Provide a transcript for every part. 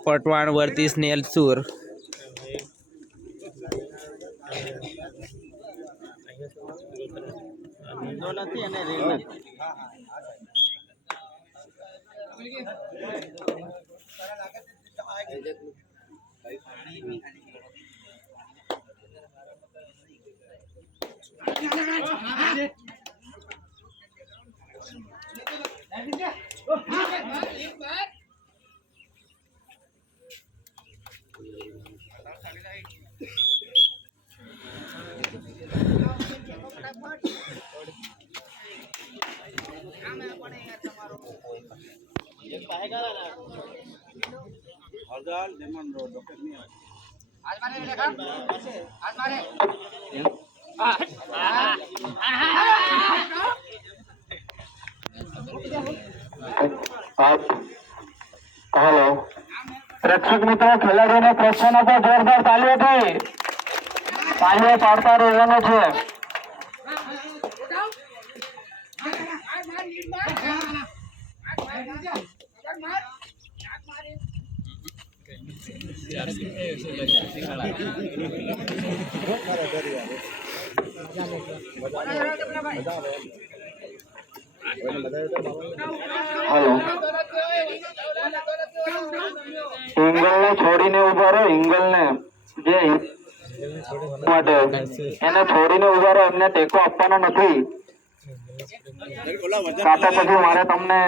पटवाण वर्ती स्नेल सूर हेलो प्रेक्षक मित्रों खिलाड़ियों ने प्रोत्साहन आपो जोरदार तालियों पाड़ता રહેવાનું છે हेलो इंगल ने छोड़ीने उभा रहो इंगल ने जे માટે એને છોડીને ઉભા રહો એમને ટેકો આપવાનો નથી કાકા પછી મારે તમને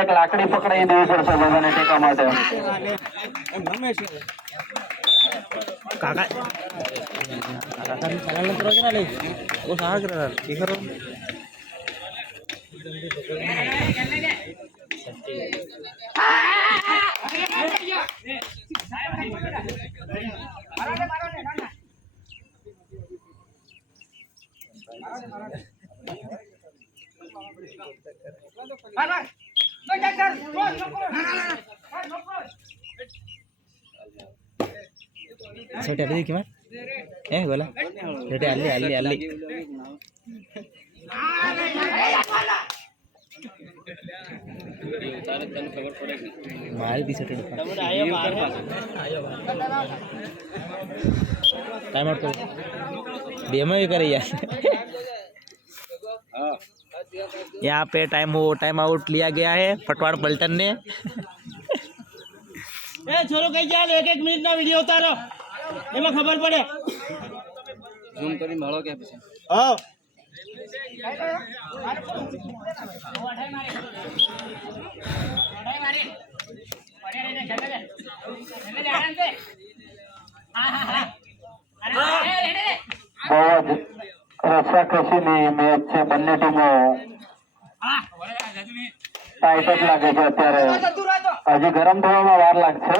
એક લાકડી પકડાઈ દેવી પડશે બધાને ટેકા માટે કાકા કાકાની ચલાણ કરો કે ના લઈ ઓ સારા કરે કી કરો छोटे अभी देखिए ए बोला छोटे अल्ली अल्ली अल्ली मारी दी छोटे टाइम आउट कर डेमो ही करे यार यहाँ पे टाइम आउट लिया गया है पटवार पलटन ने छोरो कहीं जा एक एक मिनट ना वीडियो उतारो एमा खबर पड़े ઝૂમ કરીને મળો કે પછી હા રસાકસીની મેચ છે બંને ટીમો ટાઈટ જ લાગે છે અત્યારે હજી ગરમ થવામાં વાર લાગશે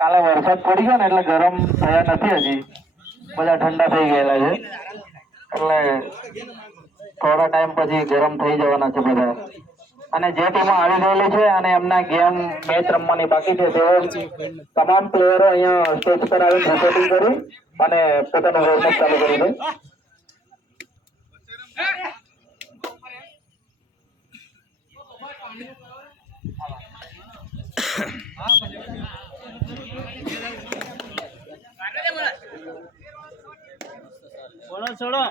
કાલે વરસાદ પડી ગયો ને એટલે ગરમ થયા નથી હજી બધા ઠંડા થઈ ગયેલા છે એટલે થોડા ટાઈમ પછી ગરમ થઈ જવાના છે બધા અને જે ટીમો આવી ગયેલી છે અને એમના ગેમ મેચ રમવાની બાકી છે તેઓ તમામ પ્લેયરો અહીંયા સ્ટેજ પર આવી રિપોર્ટિંગ કરી અને પોતાનું વોર્મઅપ ચાલુ કરી દે બોલો છોડો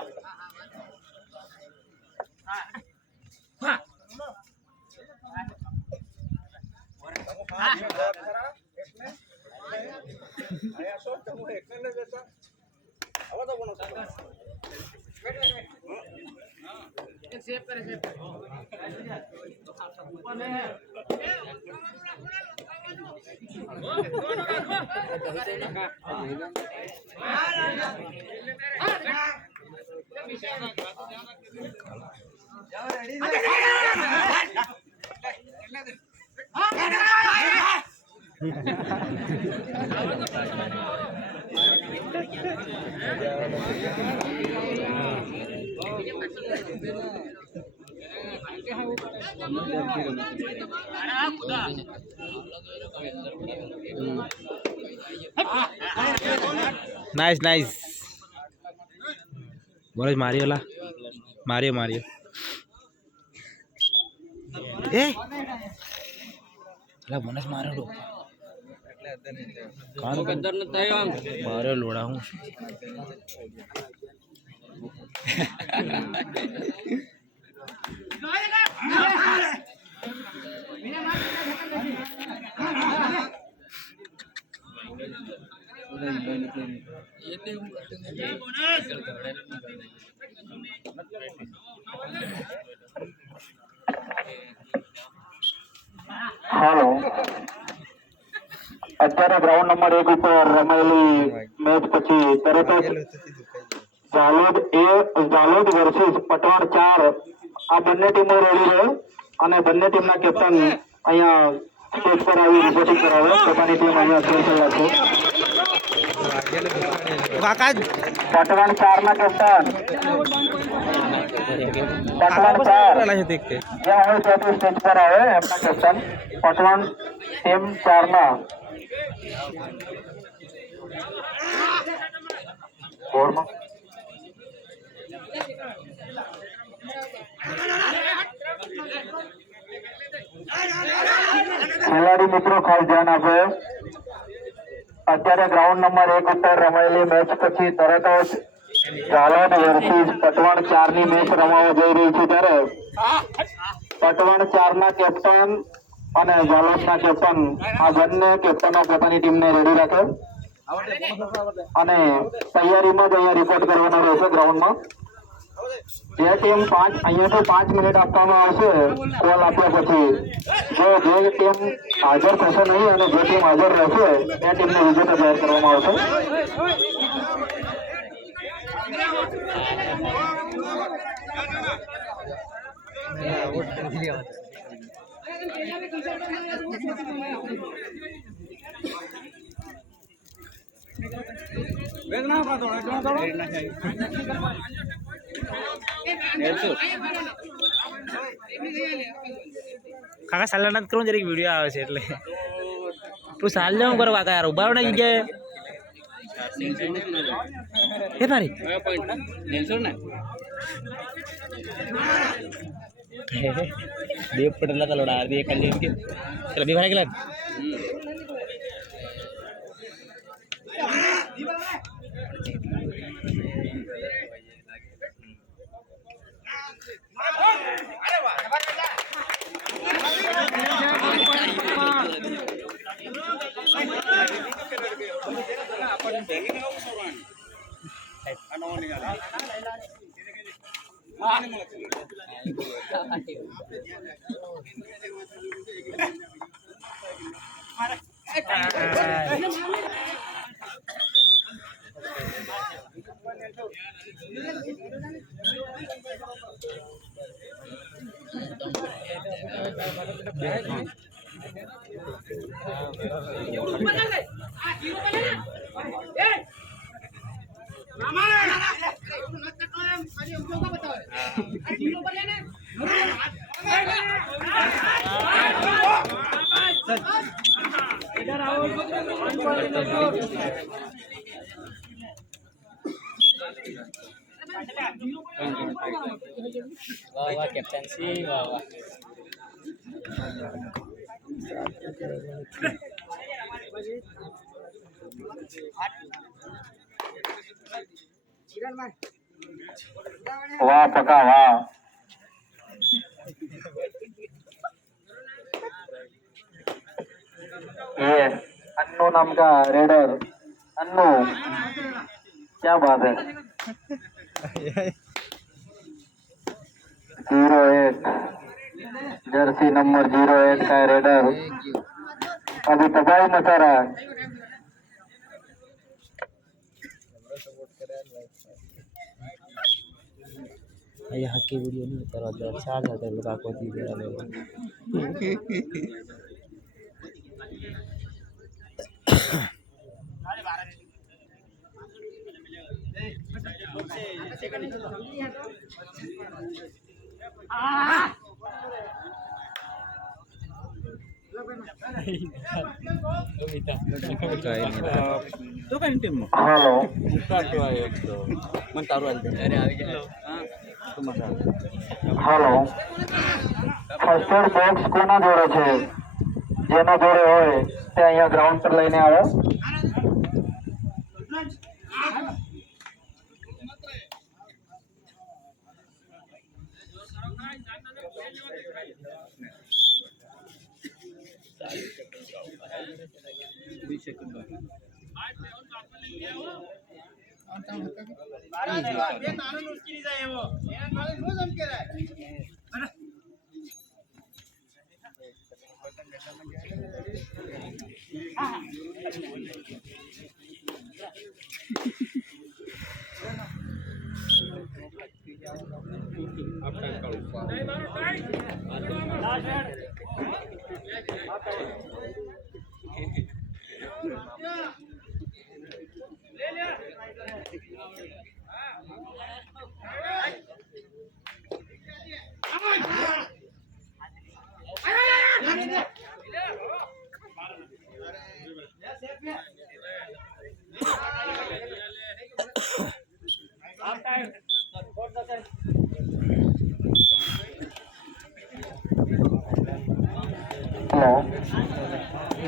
नाइस नाइस बोलो मारियो ला मारियो मारियो ए અલા બોનસ મારો કાનો કંદર ન થાય આમ મારે લોડા હું હાલો અત્યારે ગ્રાઉન્ડ નંબર 1 ઉપર રમાયેલી મેચ પછી તરત જ ઝાલોદ વર્સિસ પટવાણ 4 આ બંને ટીમો રેડી છે અને બંને ટીમના કેપ્ટન અહીંયા સ્ટેજ પર આવી રિપોર્ટિંગ કરાવે પોતાની ટીમ અહીંયા ખેલ છે કાકા પટવાણ 4 ના કેપ્ટન પટવાણ 4 જ્યાં હોય ત્યાંથી સ્ટેજ પર આવે એમના કેપ્ટન પટવાણ ટીમ 4 ના બોર્ડમાં ખેલાડી મિત્રો ખાસ ધ્યાન આપે અત્યારે ગ્રાઉન્ડ નંબર 1 ઉપર રમાયેલી મેચ પછી તરત જ ઝાલોદ વર્સિસ પટવાણ 4 ની મેચ રમાવા જઈ રહી છે ત્યારે પટવાણ 4 ના કેપ્ટન અને ઝાલોદના કેપ્ટન આ બંને કેપ્ટનો પોતાની ટીમને રેડી રાખે અને તૈયારીમાં જ અહીંયા રિપોર્ટ કરવાનો રહેશે ગ્રાઉન્ડમાં જે ટીમ અહીંયાથી 5 મિનિટ આપવામાં આવશે કોલ આપ્યા પછી જે ટીમ હાજર થશે નહીં અને જે ટીમ હાજર રહેશે તે ટીમને વિજેતા જાહેર કરવામાં આવશે કાકા સાલના કરું જરીક વિડીયો આવે છે એટલે તું સાલ જાઉં કરો કાકા યાર ઉભા ના જગ્યાએ હે તારી દેવ પટેલ का लोड़ा आरबीआई कल्याण के चलो भी भाई के वाह वाह कैप्टनसी वाह वाह वाह पका वाह ये अन्नू नाम का रेडर अन्नू क्या बात है 08 जर्सी नंबर 08 का रेडर अभी तबाही मचा रहा है ये हक्की वीडियो नहीं उतारा था 4000 लोग आको दी दे रहे तो कहीं टीम हेलो काटो आयो तो मन तारो अरे आ गया हां तो मजा हेलो फर्स्ट एड बॉक्स कोना जोड़े छे જેના જોડે હોય તે અહીંયા ગ્રાઉન્ડ પર લઈને આવે.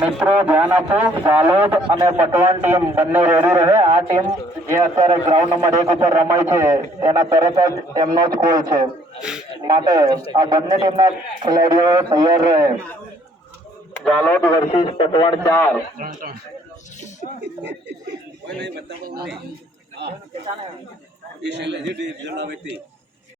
મિત્રો ધ્યાન આપો, ઝાલોદ અને પટવણ ટીમ બંને રેડી રહે. આ ટીમ જે અત્યારે ગ્રાઉન્ડ નંબર 1 ઉપર રમાય છે એના તરત જ એમનો જ કોલ છે, માટે આ બંને ટીમના ખેલાડીઓ તૈયાર રહે. ઝાલોદ વર્સિસ પટવણ 4.